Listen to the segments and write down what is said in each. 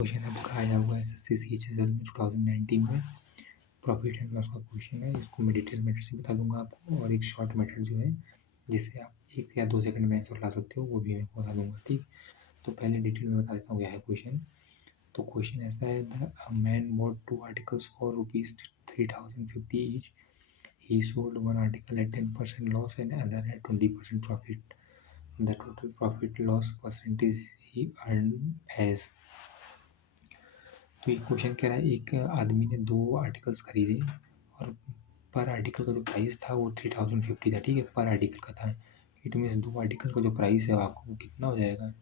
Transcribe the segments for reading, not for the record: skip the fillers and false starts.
Question आपका आया हुआ है एसएससी सीएचएसएल में 2019 में प्रॉफिट एंड लॉस का क्वेश्चन है। इसको मैं डिटेल मेथड से बता दूंगा आपको, और एक शॉर्ट मेथड जो है जिससे आप 1 या 2 सेकंड में आंसर ला सकते हो वो भी मैं आपको बता दूंगा। ठीक, तो पहले डिटेल में बता देता हूँ क्या है क्वेश्चन। तो क्वेश्चन ऐसा है, the man bot 2 articles for ₹3050 each. He sold one article at 10% loss and other at 20% profit. The total profit loss percentage he earned as। तो ये क्वेश्चन कह रहा है, एक आदमी ने 2 आर्टिकल्स खरीदे और पर आर्टिकल का जो प्राइस था वो 3050 था। ठीक है, पर आर्टिकल का था। इट मीन्स 2 आर्टिकल का जो प्राइस है आपको वो कितना हो जाएगा,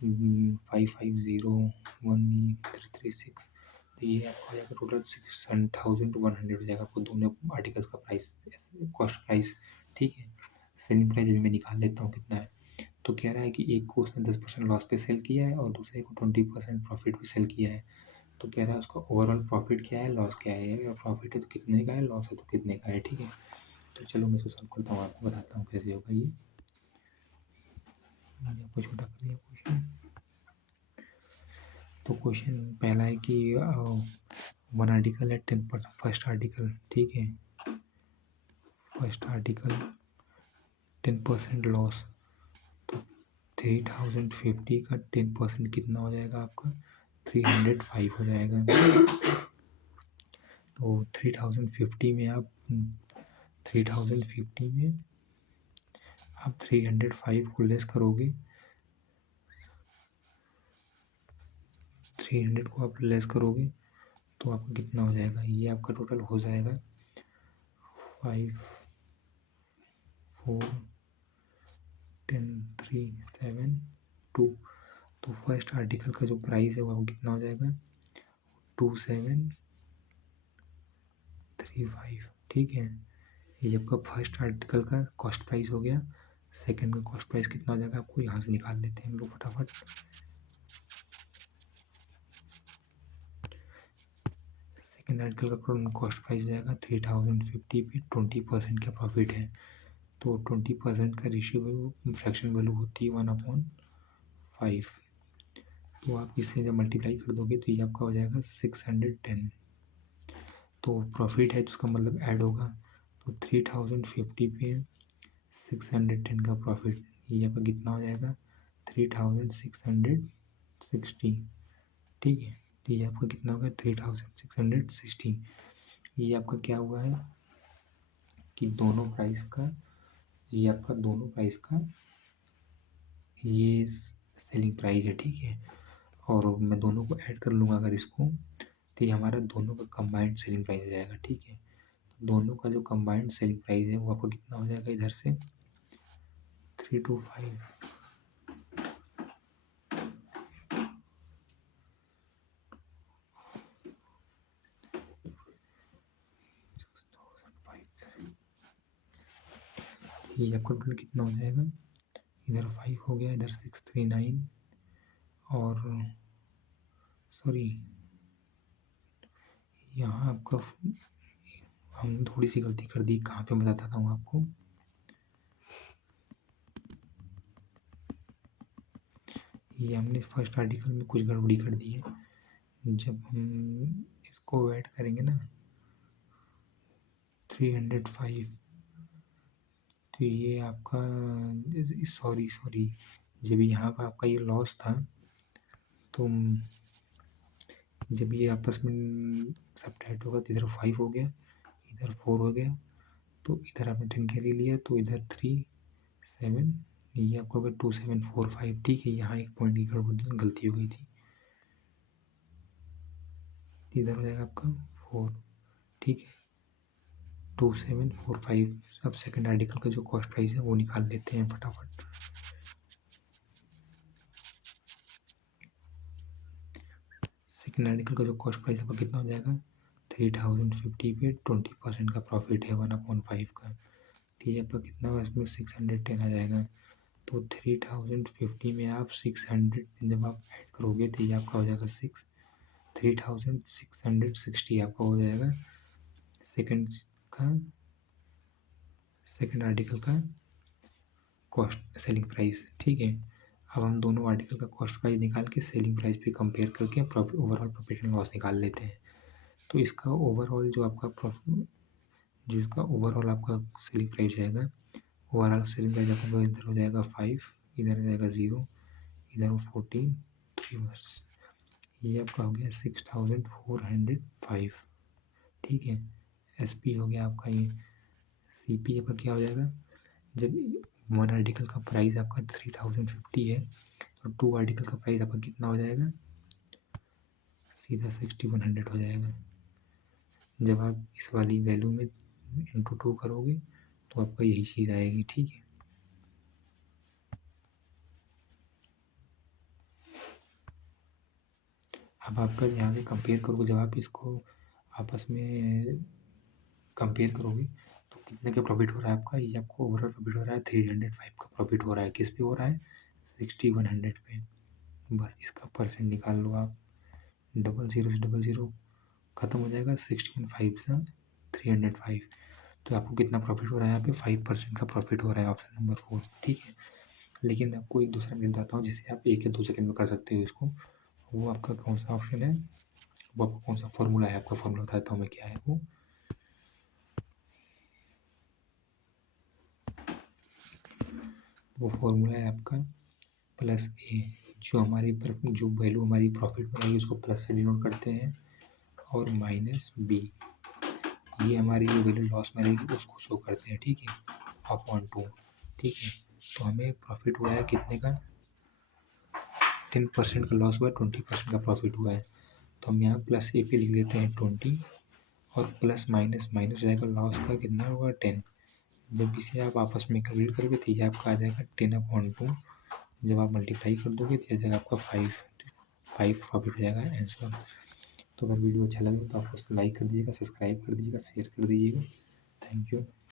55013336। तो ये आपका हो जाएगा टोटल 6100 हो जाएगा आपको दोनों आर्टिकल्स का प्राइस, कॉस्ट प्राइस। ठीक है, सेलिंग प्राइस अभी मैं निकाल लेता हूँ कितना है। तो कह रहा है कि एक को उसने 10% लॉस पे सेल किया है और दूसरे को 20% प्रॉफिट पे सेल किया है। तो कह रहा है उसका ओवरऑल प्रॉफिट क्या है, लॉस क्या है। अगर प्रॉफिट है तो कितने का है, लॉस है तो कितने का है। ठीक है, तो चलो मैं इसको सॉल्व करता हूँ, आपको बताता हूँ कैसे होगा ये। मैंने आपको छोटा कर दिया क्वेश्चन। तो क्वेश्चन पहला है कि वन आर्टिकल है 10%, फर्स्ट आर्टिकल। ठीक है, फर्स्ट आर्टिकल 10% लॉस। तो 3050 का 10% कितना हो जाएगा आपका, 305 हो जाएगा। तो 3050 में आप 3050 में आप 305 को लेस करोगे, 300 को आप लेस करोगे तो आपका कितना हो जाएगा, ये आपका टोटल हो जाएगा 5410,372। तो फर्स्ट आर्टिकल का जो प्राइस है वो आपको कितना हो जाएगा, 2735। ठीक है, ये आपका फर्स्ट आर्टिकल का कॉस्ट प्राइस हो गया। सेकंड का कॉस्ट प्राइस कितना हो जाएगा आपको यहाँ से निकाल लेते हैं हम लोग फटाफट। सेकंड आर्टिकल का कॉस्ट प्राइस हो जाएगा 3050 पे 20% का प्रॉफिट है। तो 20% का रेशियो फ्रैक्शन वैल्यू होती है 1/5। तो आप इसे जब मल्टीप्लाई कर दोगे तो ये आपका हो जाएगा 610। तो प्रॉफिट है तो उसका मतलब ऐड होगा, तो 3050 पे 610 का प्रॉफिट, ये आपका कितना हो जाएगा 3660। ठीक है, तो ये आपका कितना होगा 3660। ये आपका क्या हुआ है कि दोनों प्राइस का, ये आपका दोनों प्राइस का ये सेलिंग प्राइस है। ठीक है, और मैं दोनों को ऐड कर लूँगा अगर इसको, तो ये हमारा दोनों का कंबाइंड सेलिंग प्राइस हो जाएगा। ठीक है, तो दोनों का जो कंबाइंड सेलिंग प्राइस है वो आपको कितना हो जाएगा इधर से 325। ये आपका टोटल कितना हो जाएगा, इधर 5 हो गया, इधर 639, और सॉरी यहाँ आपका हम थोड़ी सी गलती कर दी, कहाँ पे मैं बताता हूँ आपको। ये हमने फर्स्ट आर्टिकल में कुछ गड़बड़ी कर दी है। जब हम इसको ऐड करेंगे ना 305, तो ये आपका सॉरी जब यहाँ पर आपका ये लॉस था, तो जब ये आपस में सब्ट्रैक्ट होगा तो इधर 5 हो गया, इधर 4 हो गया, तो इधर आपने 10 कैरी लिया तो इधर 3 7, ये आपको होगा 2745। ठीक है, यहाँ एक पॉइंट की गड़बड़ी गलती हो गई थी, इधर हो जाएगा आपका 4। ठीक है, 2745। अब सेकंड आर्टिकल का जो कॉस्ट प्राइस है वो निकाल लेते हैं फटाफट। सेकंड आर्टिकल का जो कॉस्ट प्राइस है वो कितना हो जाएगा 3050 पे 20% का प्रॉफिट है 1/5 का। ठीक है, आपका कितना हुआ इसमें 610 आ जाएगा। तो 3050 में आप 600 जब आप ऐड करोगे तो ये आपका हो जाएगा 3660 आपका हो जाएगा सेकंड का, सेकंड आर्टिकल का कॉस्ट सेलिंग प्राइस। ठीक है, अब हम दोनों आर्टिकल का कॉस्ट प्राइस निकाल के सेलिंग प्राइस पे कंपेयर करके profit overall profit and loss निकाल लेते हैं। तो इसका ओवरऑल जो आपका जो इसका ओवरऑल आपका सेलिंग प्राइस जाएगा, ओवरऑल सेलिंग प्राइस आपका इधर हो जाएगा 5, इधर हो जाएगा 0, इधर 14, 3 बस ये आपका हो गया 6405। ठीक है, एस पी हो गया आपका ये, सी पी आपका क्या हो जाएगा, जब वन आर्टिकल का प्राइस आपका 3050 है तो टू आर्टिकल का प्राइस आपका कितना हो जाएगा, सीधा 6100 हो जाएगा। जब आप इस वाली वैल्यू में इंटू 2 करोगे तो आपका यही चीज़ आएगी। ठीक है, अब आपका यहाँ पे कंपेयर करोगे, जब आप इसको आपस में कंपेयर करोगे तो कितने का प्रॉफिट हो रहा है आपका, ये आपको ओवरऑल प्रॉफिट हो रहा है 305 का प्रॉफिट हो रहा है। किस पे हो रहा है, 6100 पे। बस इसका परसेंट निकाल लो आप, डबल ज़ीरो से डबल ज़ीरो खत्म हो जाएगा, 61 से 305। तो आपको कितना प्रॉफिट हो रहा है यहाँ पे, 5% का प्रॉफिट हो रहा है, ऑप्शन नंबर 4। ठीक है, लेकिन मैं आपको एक दूसरा मिल बताता हूँ जिससे आप 1 या 2 सेकंड में कर सकते हो इसको। वो आपका कौन सा ऑप्शन है, वो आपका कौन सा फॉर्मूला है, आपका फॉर्मूला बताता हूँ मैं क्या है वो फॉर्मूला है आपका प्लस ए, जो हमारी जो वैल्यू हमारी प्रॉफिट में आएगी उसको प्लस से डिनोट करते हैं, और माइनस बी, ये हमारी जो वैल्यू लॉस में रहेगी उसको शो करते हैं। ठीक है, अपॉन 2। ठीक है, तो हमें प्रॉफिट हुआ है कितने का, 10% का लॉस हुआ है, 20% का प्रॉफिट हुआ है। तो हम यहाँ प्लस ए पे लिख लेते हैं 20, और प्लस माइनस माइनस हो जाएगा, लॉस का कितना होगा 10। जब इसे आप आपस में कैलकुलेट करोगे तो ये आपका आ जाएगा 10/2। जब आप मल्टीप्लाई कर दोगे तो ये जाएगा आपका 5 प्रॉफिट हो जाएगा आंसर। तो अगर वीडियो अच्छा लगे तो आप उसको लाइक कर दीजिएगा, सब्सक्राइब कर दीजिएगा, शेयर कर दीजिएगा। Thank you.